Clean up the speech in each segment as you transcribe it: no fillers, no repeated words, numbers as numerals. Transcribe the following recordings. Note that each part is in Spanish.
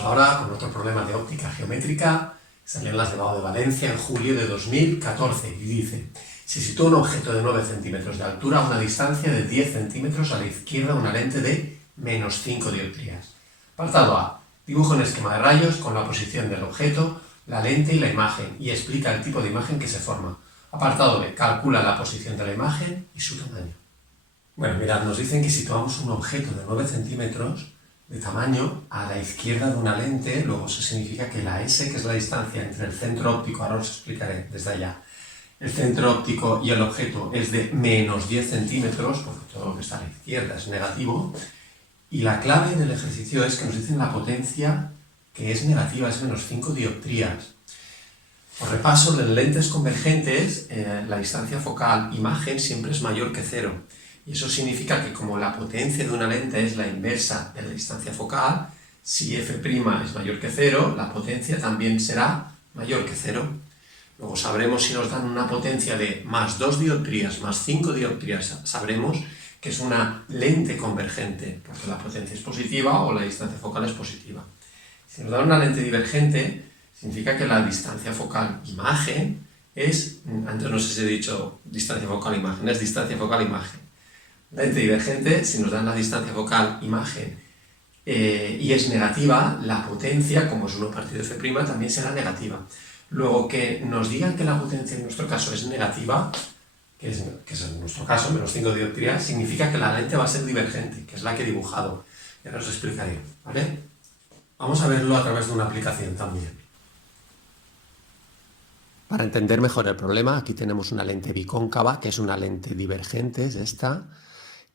Vamos ahora con otro problema de óptica geométrica. Salió en las de Bao de Valencia en julio de 2014 y dice: se sitúa un objeto de 9 centímetros de altura a una distancia de 10 centímetros a la izquierda una lente de menos 5 dioptrías. Apartado A. Dibuja un esquema de rayos con la posición del objeto, la lente y la imagen y explica el tipo de imagen que se forma. Apartado B. Calcula la posición de la imagen y su tamaño. Bueno, mirad, nos dicen que situamos un objeto de 9 centímetros de tamaño a la izquierda de una lente, luego eso significa que la S, que es la distancia entre el centro óptico, ahora os explicaré desde allá, el centro óptico y el objeto es de menos 10 centímetros, porque todo lo que está a la izquierda es negativo, y la clave del ejercicio es que nos dicen la potencia que es negativa, es menos 5 dioptrías. Por repaso, en lentes convergentes, la distancia focal imagen siempre es mayor que 0. Y eso significa que como la potencia de una lente es la inversa de la distancia focal, si f' es mayor que 0, la potencia también será mayor que 0. Luego sabremos si nos dan una potencia de más 2 dioptrías, más 5 dioptrías, sabremos que es una lente convergente, porque la potencia es positiva o la distancia focal es positiva. Si nos dan una lente divergente, significa que la distancia focal imagen es, antes no sé si he dicho distancia focal imagen, es distancia focal imagen. Lente divergente, si nos dan la distancia focal imagen y es negativa, la potencia, como es 1 partido f', también será negativa. Luego, que nos digan que la potencia en nuestro caso es negativa, que es en nuestro caso, menos 5 dioptrías, significa que la lente va a ser divergente, que es la que he dibujado. Y ahora os explicaré, ¿vale? Vamos a verlo a través de una aplicación también. Para entender mejor el problema, aquí tenemos una lente bicóncava, que es una lente divergente, es esta,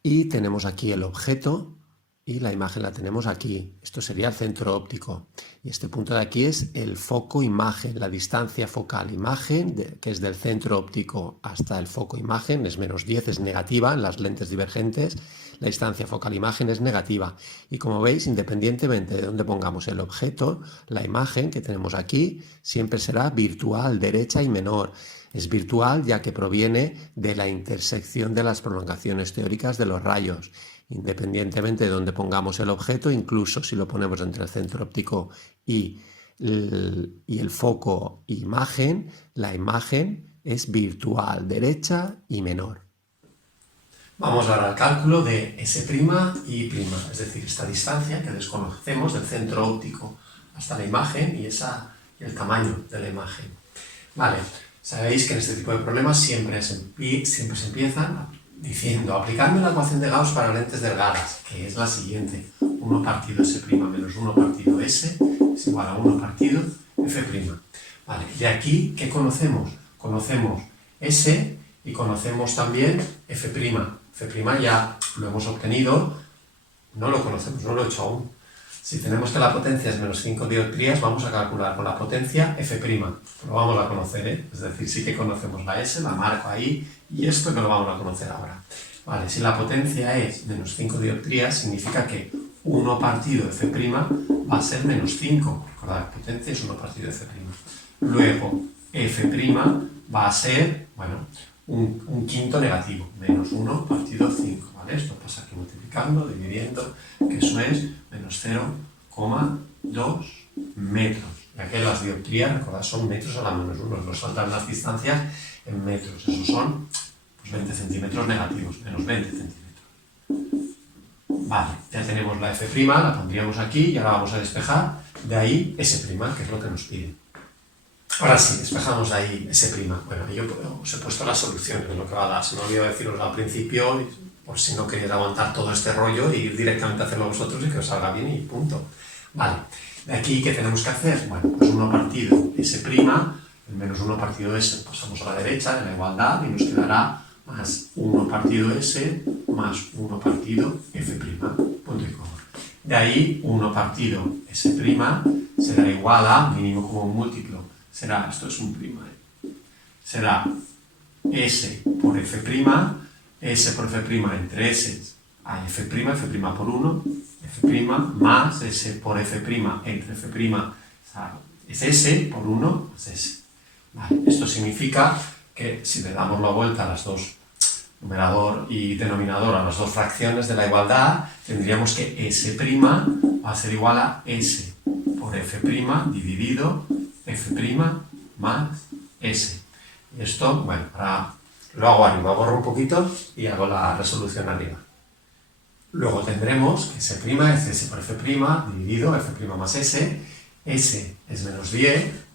y tenemos aquí el objeto, y la imagen la tenemos aquí. Esto sería el centro óptico. Y este punto de aquí es el foco imagen, la distancia focal imagen, que es del centro óptico hasta el foco imagen, es menos 10, es negativa en las lentes divergentes. La distancia focal imagen es negativa. Y como veis, independientemente de dónde pongamos el objeto, la imagen que tenemos aquí siempre será virtual, derecha y menor. Es virtual ya que proviene de la intersección de las prolongaciones teóricas de los rayos. Independientemente de dónde pongamos el objeto, incluso si lo ponemos entre el centro óptico y el foco imagen, la imagen es virtual, derecha y menor. Vamos ahora al cálculo de S' y', es decir, esta distancia que desconocemos del centro óptico hasta la imagen y el tamaño de la imagen. Vale, sabéis que en este tipo de problemas siempre se empiezan diciendo, aplicando la ecuación de Gauss para lentes delgadas, que es la siguiente: 1 partido S' menos 1 partido S es igual a 1 partido F'. Vale, de aquí, ¿qué conocemos? Conocemos S y conocemos también F'. F' ya lo hemos obtenido, no lo conocemos, no lo he hecho aún. Si tenemos que la potencia es menos 5 dioptrías, vamos a calcular con la potencia F'. Lo vamos a conocer, ¿eh? Es decir, sí que conocemos la S, la marco ahí, y esto que lo vamos a conocer ahora. Vale, si la potencia es menos 5 dioptrías, significa que 1 partido F' va a ser menos 5. Recordad, la potencia es 1 partido F'. Luego, F' va a ser, bueno, un quinto negativo, menos 1 partido 5, ¿vale? Esto pasa aquí multiplicando, dividiendo, que eso es menos 0,2 metros. Y aquí las dioptrías, recordad, son metros a la menos 1, nos faltan las distancias en metros, esos son pues, 20 centímetros negativos, menos 20 centímetros. Vale, ya tenemos la F', la pondríamos aquí y ahora vamos a despejar de ahí S', que es lo que nos pide. Ahora sí, despejamos ahí S'. Bueno, yo os he puesto las soluciones de lo que va a dar. Se me olvidó deciros al principio, por si no queréis aguantar todo este rollo e ir directamente a hacerlo vosotros y que os salga bien y punto. Vale, de aquí, ¿qué tenemos que hacer? Bueno, pues 1 partido S', el menos 1 partido S pasamos a la derecha en la igualdad y nos quedará más 1 partido S más 1 partido F', punto y coma. De ahí, 1 partido S' será igual a, mínimo como múltiplo, será, esto es un prima, será S por F', S por F' entre S a F', F' por 1, F' más S por F' entre F', es S por 1 más S. Vale, esto significa que si le damos la vuelta a las dos, numerador y denominador, a las dos fracciones de la igualdad, tendríamos que S' va a ser igual a S por F' dividido F' más S. Y esto, bueno, ahora lo hago arriba, borro un poquito y hago la resolución arriba. Luego tendremos que S' es S por F' dividido F' más S. S es menos 10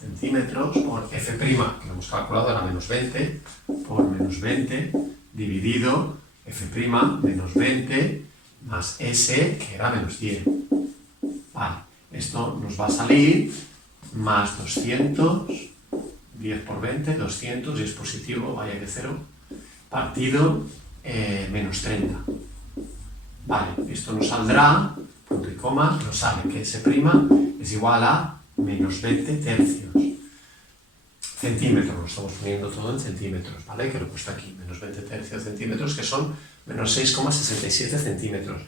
centímetros por F', que lo hemos calculado, era menos 20, por menos 20 dividido F' menos 20 más S, que era menos 10. Vale, esto nos va a salir más 200, 10 por 20, 200, y es positivo, vaya que 0, partido menos 30. Vale, esto nos saldrá, punto y coma, nos sale que S' es igual a menos 20 tercios. Centímetros, lo estamos poniendo todo en centímetros, ¿vale? Que lo he puesto aquí, menos 20 tercios centímetros, que son menos 6,67 centímetros.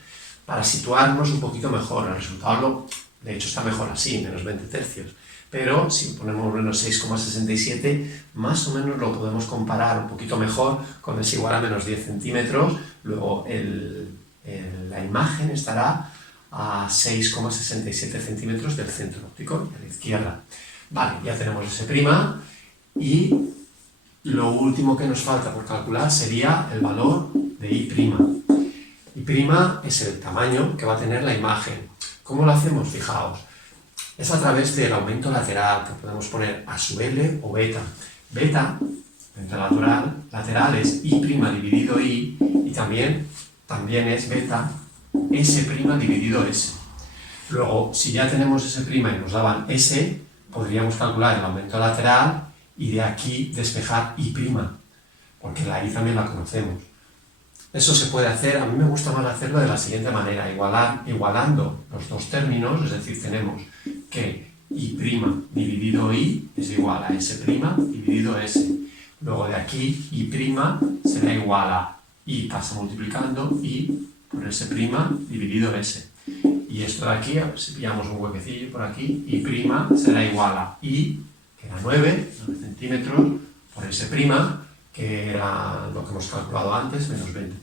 Para situarnos un poquito mejor, el resultado, de hecho, está mejor así, menos 20 tercios. Pero si ponemos menos 6,67, más o menos lo podemos comparar un poquito mejor con es igual a menos 10 centímetros. Luego la imagen estará a 6,67 centímetros del centro óptico, a la izquierda. Vale, ya tenemos S', y lo último que nos falta por calcular sería el valor de I'. I' es el tamaño que va a tener la imagen. ¿Cómo lo hacemos? Fijaos, es a través del aumento lateral, que podemos poner A sub L o beta. Beta, aumento lateral es I' dividido I, y también es beta S' dividido S. Luego, si ya tenemos S' y nos daban S, podríamos calcular el aumento lateral y de aquí despejar I', porque la I también la conocemos. Eso se puede hacer, a mí me gusta más hacerlo de la siguiente manera, igualando los dos términos, es decir, tenemos que I' dividido I es igual a S' dividido S. Luego de aquí I' será igual a I pasa multiplicando I por S' dividido S. Y esto de aquí, a ver si pillamos un huequecillo por aquí, I' será igual a I, que era 9 centímetros, por S', que era lo que hemos calculado antes, menos 20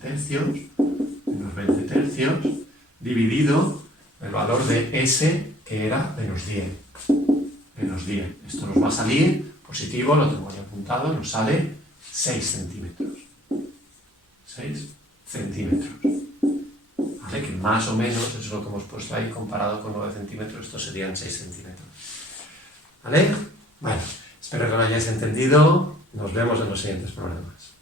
tercios, dividido el valor de S, que era menos 10. Esto nos va a salir positivo, lo tengo ahí apuntado, nos sale 6 centímetros. 6 centímetros. ¿Vale? Que más o menos, eso es lo que hemos puesto ahí, comparado con 9 centímetros, estos serían 6 centímetros. ¿Vale? Bueno, espero que lo hayáis entendido. Nos vemos en los siguientes programas.